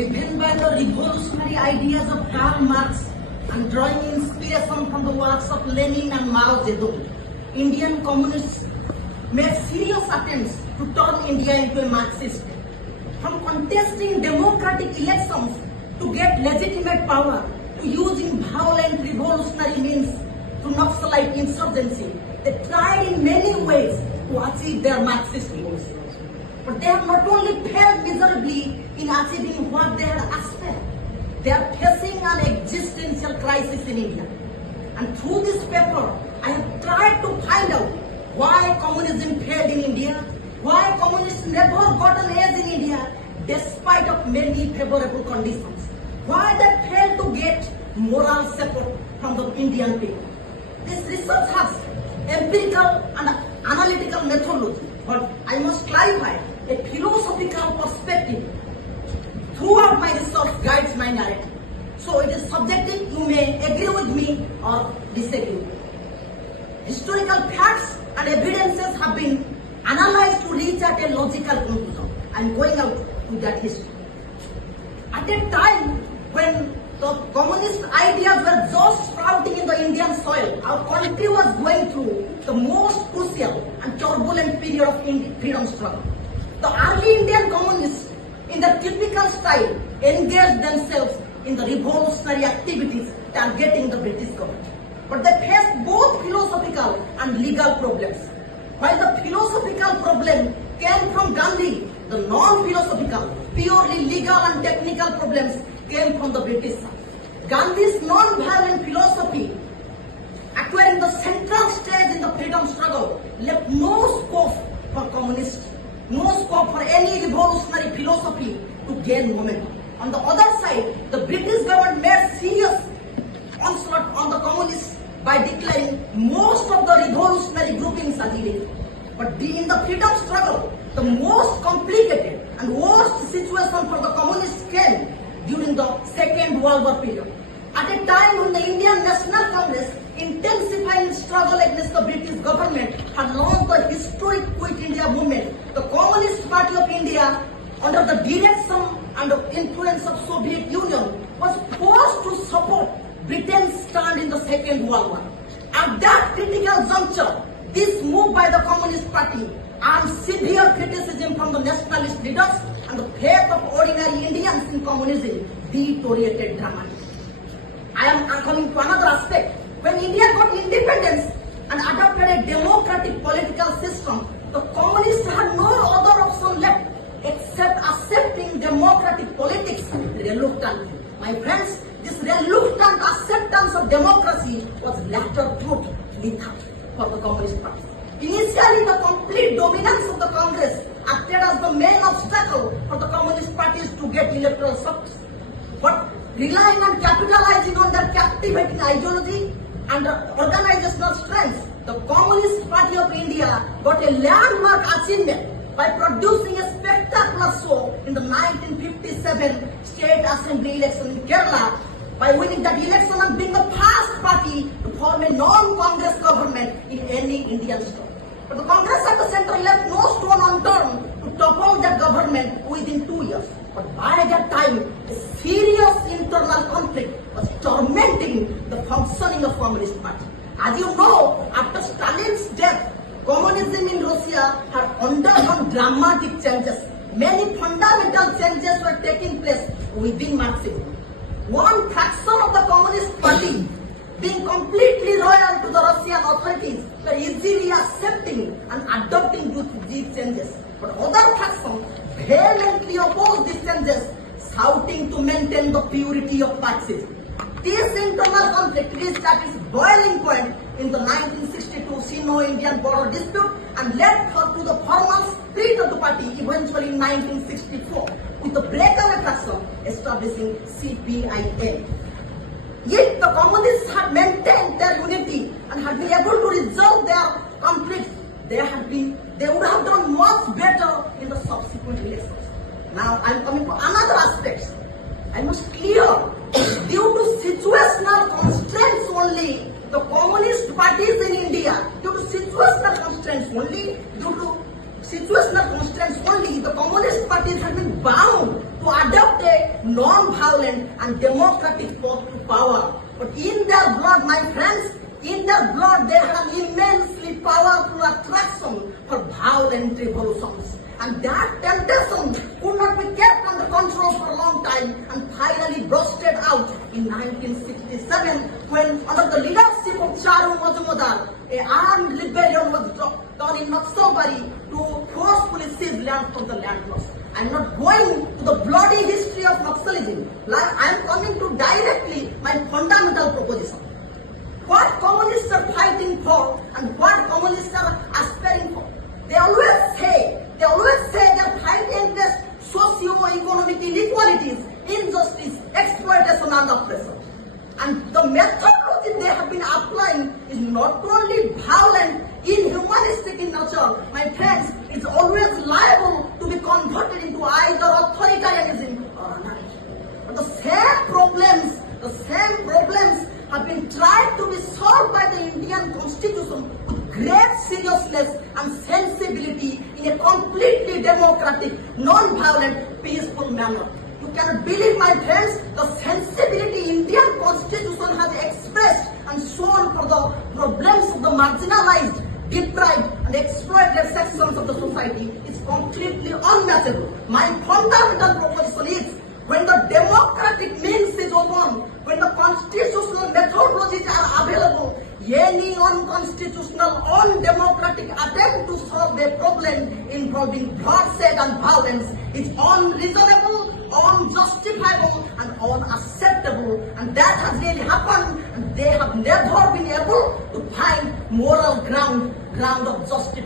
Driven by the revolutionary ideas of Karl Marx and drawing inspiration from the works of Lenin and Mao Zedong, Indian communists made serious attempts to turn India into a Marxist state. From contesting democratic elections to get legitimate power, to using violent revolutionary means to Naxalite insurgency, they tried in many ways to achieve their Marxist goals. But they have not only failed miserably in achieving what they had aspired, they are facing an existential crisis in India. And through this paper, I have tried to find out why communism failed in India, why communists never got an edge in India despite of many favorable conditions, why they failed to get moral support from the Indian people. This research has empirical and analytical methodology, but I must clarify a philosophical perspective throughout my research guides my narrative. So it is subjective, you may agree with me or disagree with me. Historical facts and evidences have been analyzed to reach at a logical conclusion. I am going out to that history. At a time when the communist ideas were just sprouting in the Indian soil, our country was going through the most crucial and turbulent period of freedom struggle. The early Indian communists, in their typical style, engaged themselves in the revolutionary activities targeting the British government. But they faced both philosophical and legal problems. While the philosophical problem came from Gandhi, the non-philosophical, purely legal and technical problems came from the British side. Gandhi's non-violent philosophy, acquiring the central stage in the freedom struggle, left no scope for communists, no scope for any revolutionary philosophy to gain momentum. On the other side, the British government made serious onslaught on the communists by declaring most of the revolutionary groupings as illegal. But in the freedom struggle, the most complicated and worst situation for the communists came during the Second World War period. At a time when the Indian National Congress, intensifying struggle against the British government, had launched the historic Quit India movement, the Communist Party of India, under the direction and influence of Soviet Union, was forced to support Britain's stand in the Second World War. At that critical juncture, this move by the Communist Party earned severe criticism from the nationalist leaders, and the faith of ordinary Indians in communism deteriorated dramatically. I am coming to another aspect. When India got independence and adopted a democratic political system, the communists had no other option left except accepting democratic politics reluctantly. My friends, this reluctant acceptance of democracy was later proved lethal for the Communist Party. Initially, the complete dominance of the Congress acted as the main obstacle for the Communist parties to get electoral success. But relying on capitalizing on their captivating ideology and organizational strength, the Communist Party of India got a landmark achievement by producing a spectacular show in the 1957 State Assembly election in Kerala, by winning that election and being the first party to form a non-Congress government in any Indian state. But the Congress at the center left no stone unturned to topple that government within 2 years. But by that time, a serious internal conflict was tormenting the functioning of Communist Party. As you know, after Stalin's death, communism in Russia had undergone dramatic changes. Many fundamental changes were taking place within Marxism. One fraction of the Communist Party, being completely loyal to the Russian authorities, were easily accepting and adopting these changes. But other factions vehemently opposed these changes, shouting to maintain the purity of Marxism. This internal conflict reached at its boiling point in the 1962 Sino-Indian border dispute and led to the formal split of the party eventually in 1964, with the breakaway faction establishing CPIM. Yet the communists had maintained their unity and had been able to resolve their conflicts. They would have done much better in the subsequent elections. Now I am coming to another aspect. I must clear, due to situational constraints only, the communist parties in India, due to situational constraints only, the communist parties have been bound to adopt a non-violent and democratic path to power. But in their blood, my friends, in their blood, they have an immensely powerful attraction for violent revolutions. And that temptation could not be kept under control for a long time and finally bursted out in 1967 when, under the leadership of Charu Majumdar, an armed rebellion was done in Naxalbari to forcefully seize land from the landlords. I am not going to the bloody history of Naxalism. I am coming to directly my fundamental proposition. What communists are fighting for and what communists are aspiring for. They always say they are fighting against socio-economic inequalities, injustice, exploitation and oppression. And the methodology they have been applying is not only violent, inhumanistic in nature, my friends, it's always liable to be converted into either authoritarianism or anarchy. But the same problems have been tried to be solved by the Indian Constitution with great seriousness and sensibility in a completely democratic, non-violent, peaceful manner. You cannot believe, my friends, the sensibility Indian Constitution has expressed and shown for the problems of the marginalized, deprived and exploited sections of the society is completely unmatchable. My fundamental proposition is, when the democratic means is open, when the constitutional methodologies are available, any unconstitutional, undemocratic attempt to solve a problem involving bloodshed and violence is unreasonable, unjustifiable and unacceptable. And that has really happened, and they have never been able to find moral ground of justification.